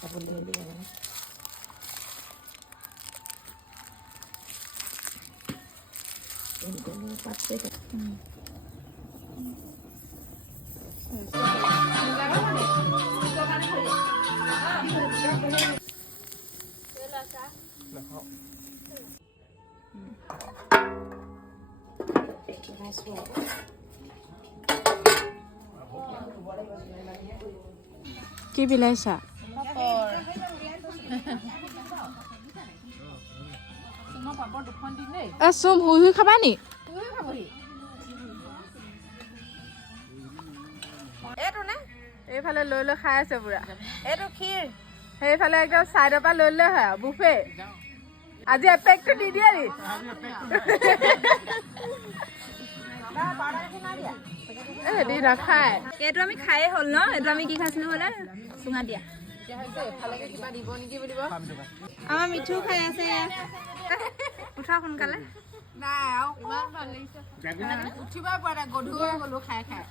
খাবলৈ হ'লে মানে পাতে কি বিলাইছা চুম শুই শুই খাবা নি এইফালে লৈ লৈ খাই আছে পুৰা এইটো ক্ষীৰ সেইফালে একদম চাইডৰ পৰা লৈ লৈ হয় বুফে আজি এপেকটো দি দিয়ে নি হেৰি নাখায় এইটো আমি খায়ে হ'ল ন এইটো আমি কি খাইছিলো হ'লে চুঙা দিয়া আমাৰ মিঠু খাই আছে উঠা সোনকালে নাই আৰু ইমান ভাল লাগিছে উঠিবই পৰা নাই গধুৰ হৈ গলো খাই খাই